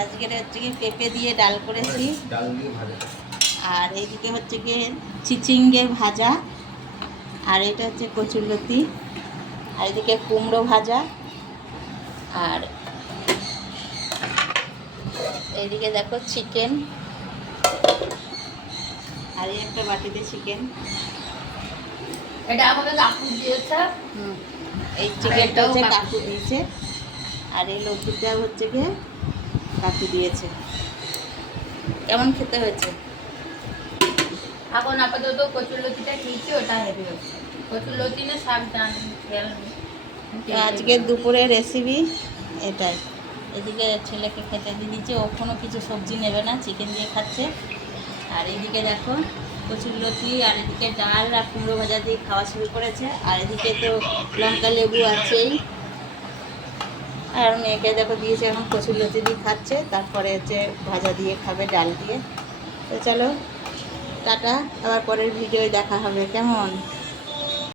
আজকের হচ্ছে কি পেঁপে দিয়ে ডাল করেছি, ডাল দিয়ে ভাজা, আর এইদিকে হচ্ছে কি চিচিঙ্গে ভাজা, আর এটা হচ্ছে কচুরলতি, আর এদিকে কুমড়ো ভাজা, আর এইদিকে দেখো চিকেন, আর এই একটা বাটিতে চিকেন। এটা আমাকে কাকু দিয়েছে। এই চিকেনটা হচ্ছে কাকু দিয়েছে, আর এই লতিটা হচ্ছে গিয়ে কাকু দিয়েছে। কেমন খেতে হয়েছে? এখন আপাতত কচুরলতিটা খেয়েছি, ওটা হেভি হচ্ছে। কচুরলতি না শাক ডাল খেয়াল নেই। তো আজকে দুপুরের রেসিপি এটাই। এদিকে ছেলেকে খেতে দিয়ে দিচ্ছে, ও কোনো কিছু সবজি নেবে না, চিকেন দিয়ে খাচ্ছে। আর এইদিকে দেখো কচুরলতি, আর এদিকে ডাল আর কুমড়ো ভাজা দিয়ে খাওয়া শুরু করেছে, আর এদিকে তো লঙ্কা লেবু আছেই। আর মেয়েকে দেখো দিয়েছে, এখন কচুরলতি দিয়ে খাচ্ছে, তারপরে হচ্ছে ভাজা দিয়ে খাবে ডাল দিয়ে। তো চলো টাটা, আবার পরের ভিডিওয় দেখা হবে, কেমন?